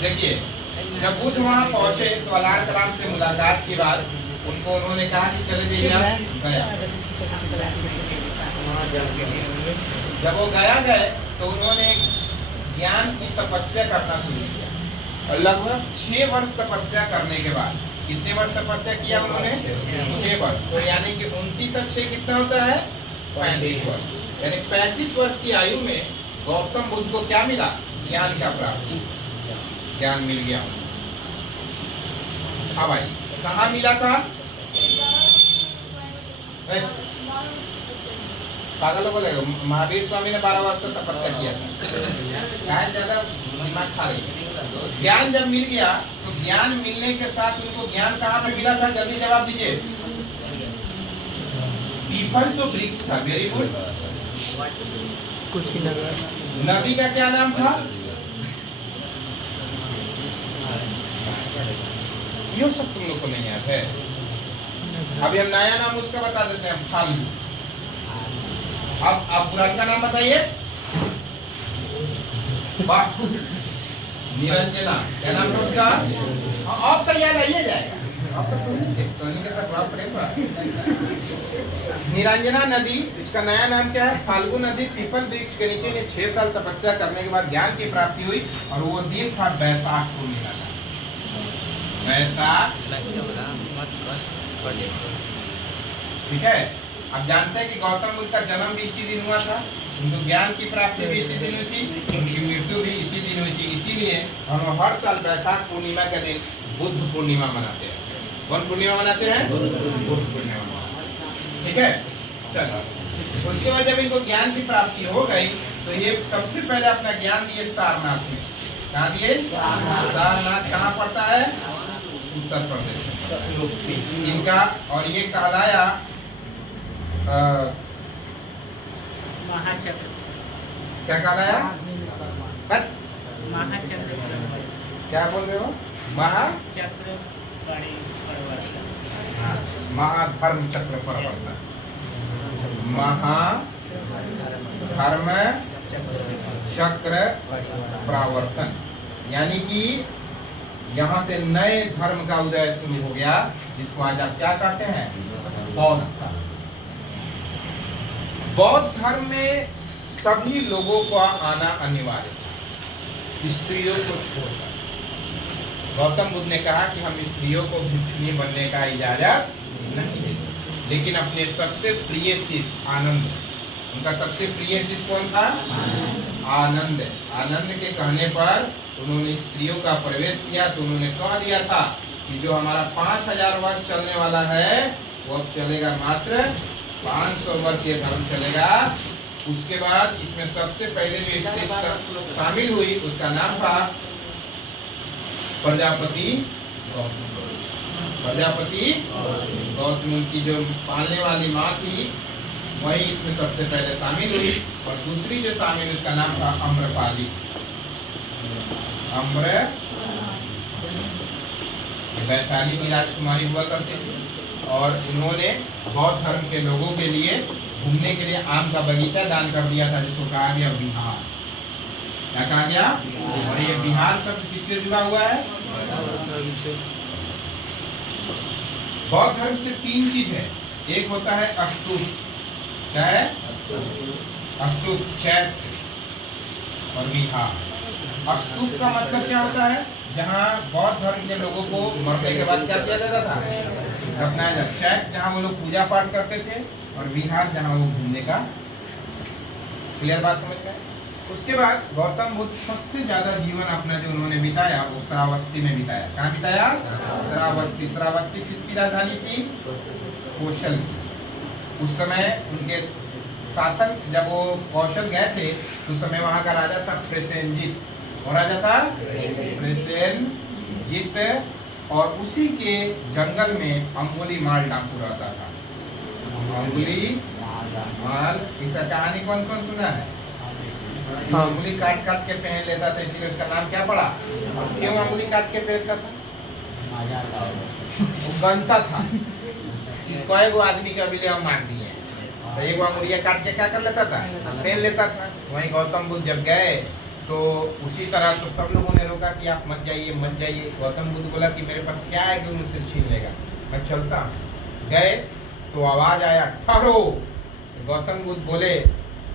देखिए, जब बुद्ध वहां पहुंचे तो अलार कलाम से मुलाकात के बाद उनको उन्होंने कहा कि चले जाइए गया। जब वो गया गए तो उन्होंने ज्ञान की तपस्या करना शुरू किया और लगभग 6 वर्ष तपस्या करने के बाद, कितने वर्ष तपस्या किया उन्होंने? 6 वर्ष। तो यानी कि 29 और 6 कितना होता है? 35 वर्ष। यानी 35 वर्ष की आयु में गौतम बुद्ध को क्या मिला? ज्ञान का प्राप्ति, ज्ञान मिल गया। हाँ भाई, कहाँ मिला था? पागलों को लगेगा, महावीर स्वामी ने 12 वर्ष तपस्या किया था। ज्यादा दिमाग खा रही है। ज्ञान जब मिल गया तो ज्ञान मिलने के साथ उनको ज्ञान कहाँ पे मिला था? जल्दी जवाब दीजिए। पीपल तो वृक्ष था। Very good. कुशीनगर। नदी का क्या नाम था? यो सब तुम लोग को नहीं याद है। अभी हम नया नाम उसका बता देते हैं, फाल्गु। अब आप पुराना नाम बताइए। निरंजना, क्या नाम था उसका? अब तो याद आइए जाएगा। निरंजना नदी, इसका नया नाम क्या है? फाल्गु नदी। पीपल वृक्ष के नीचे ने 6 साल तपस्या करने के बाद ज्ञान की प्राप्ति हुई और वो दिन था बैसाख पूर्णिमा का। ठीक है। अब जानते हैं कि गौतम बुद्ध का जन्म भी इसी दिन हुआ था, उनको ज्ञान की प्राप्ति भी इसी दिन हुई थी, उनकी मृत्यु भी इसी दिन हुई थी। इसीलिए हम हर साल बैसाख पूर्णिमा के दिन बुद्ध पूर्णिमा मनाते हैं। कौन पूर्णिमा मनाते हैं? बुद्ध पूर्णिमा। ठीक है। चलो, उसके बाद जब इनको ज्ञान की प्राप्ति हो गई तो ये सबसे पहले अपना ज्ञान दिए सारनाथ में। कहाँ दिए? सारनाथ कहाँ पड़ता है? उत्तर प्रदेश। इनका और ये कहलाया महाचक्र। क्या कहलाया? महाचक्र। क्या बोल रहे हो? महाचक्र महाधर्म चक्र प्रवर्तन। महाधर्म चक्र प्रवर्तन, यानी कि यहाँ से नए धर्म का उदय शुरू हो गया, जिसको आज आप क्या कहते हैं? बौद्ध धर्म। बौद्ध धर्म में सभी लोगों का आना अनिवार्य था, स्त्रियों को छोड़कर। गौतम बुद्ध ने कहा कि हम स्त्रियों को भिक्षुणी बनने का इजाजत नहीं दे सकते, लेकिन अपने सबसे प्रिय शिष्य आनंद, उनका सबसे प्रिय शिष्य कौन था? आनंद। आनंद के कहने पर उन्होंने स्त्रियों का प्रवेश किया तो उन्होंने कह दिया था कि जो हमारा 5000 वर्ष चलने वाला है वो अब चलेगा मात्र 500 वर्ष ये धर्म चलेगा। उसके बाद इसमें सबसे पहले जो स्त्री शामिल हुई उसका नाम था प्रजापति गौतम। प्रजापति गौतम की जो पालने वाली माँ थी वही इसमें सबसे पहले शामिल हुई, और दूसरी जो शामिल हुई उसका नाम था अम्रपाली। वैशाली की राजकुमारी हुआ करती थी, और उन्होंने बौद्ध धर्म के लोगों के लिए घूमने के लिए आम का बगीचा दान कर दिया था, जिसको कहा गया बिहार। क्या कहा गया? और ये बिहार शब्द किससे जुड़ा हुआ है? बौद्ध धर्म से 3 चीज है। एक होता है स्तूप। क्या है? स्तूप, चैत्य और विहार। स्तूप का मतलब क्या होता है? जहाँ बौद्ध धर्म के लोगों को मरने के बाद क्या किया जाता था? दफनाया जाता। चैत्य जहाँ वो लोग पूजा पाठ करते थे, और विहार जहाँ वो घूमने का। क्लियर बात समझ गए? उसके बाद गौतम बुद्ध सबसे ज्यादा जीवन अपना जो उन्होंने बिताया वो श्रावस्ती में बिताया। कहाँ बिताया? श्रावस्ती। श्रावस्ती किसकी राजधानी थी? कौशल की। उस समय उनके शासन, जब वो कौशल गए थे तो उस समय वहाँ का राजा था प्रसेनजित। और राजा था प्रसेनजित, और उसी के जंगल में अंगुलीमाल डाकू रहता था। अंगुलीमाल, इसका कहानी कौन कौन सुना है? अंगुली काट काट के पहन लेता था, इसीलिए उसका नाम क्या पड़ा? क्यों अंगुली काट के पहनता था? वो बनता था कि कई गो आदमी का भी हम मार दिए, तो एक अंगुलिया काट के क्या कर लेता था? पहन लेता था। वहीं गौतम बुद्ध जब गए तो उसी तरह तो सब लोगों ने रोका कि आप मत जाइए मत जाइए। गौतम बुद्ध बोला कि मेरे पास क्या है कि मुझसे छीन लेगा, मैं चलता हूँ। गए तो आवाज आया ठहरो। तो गौतम बुद्ध बोले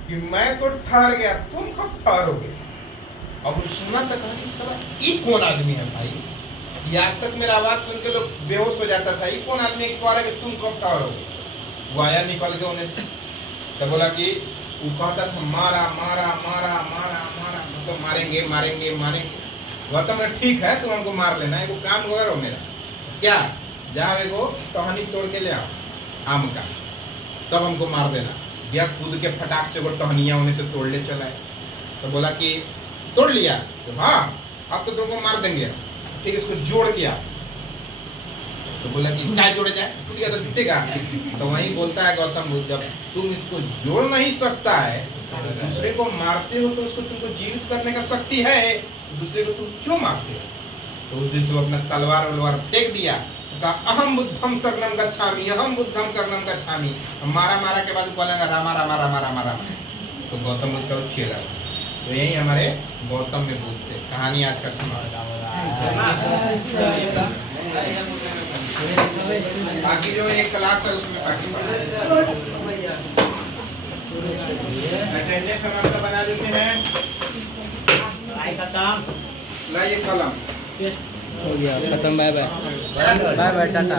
कि मैं तो ठहर गया, तुम कब ठहरोगे? अब वो सुना तो कहा कि साला ये कौन आदमी है भाई, ये आज तक मेरा आवाज सुन के लोग बेहोश हो जाता था, ये कौन आदमी कह रहा है कि तुम कब ठहरोगे? वो आया निकल के उन्हें से, तो बोला कि वो कहता था मारा मारा मारा मारा मारा, मतलब मारेंगे मारेंगे मारेंगे। गौतम ने ठीक है तुम हमको मार लेना, एगो काम करो मेरा, क्या जाओ एगो टहनी तोड़ के ले आओ आम का, तब हमको मार देना। या कूद के फटाक से वो टहनिया उन्हें से तोड़ ले चला है। तो बोला कि तोड़ लिया, तो हाँ अब तो तुमको मार देंगे, ठीक है इसको जोड़ किया। तो बोला कि क्या जोड़े जाए, टूट गया तो टूटेगा। तो वहीं बोलता है गौतम बुद्ध, जब तुम इसको जोड़ नहीं सकता है, दूसरे को मारते हो तो उसको तुमको जीवित करने का शक्ति है, दूसरे को तुम क्यों मारते हो? तो उस दिन से वो अपना तलवार वलवार फेंक दिया, कहा अहम बुद्धम शरणम गच्छामि, अहम बुद्धम शरणम गच्छामि। मारा मारा के बाद बोलेगा रामा रामा रामा रामा रामा। तो गौतम बुद्ध का चेला। तो यही हमारे गौतम में बुद्ध थे। कहानी आज का समाप्त। बाकी जो एक क्लास है उसमें बाकी अटेंडेंस हम आपका बना देते हैं। लाइए कलम हो गया खत्म। Bye bye bye bye Tata.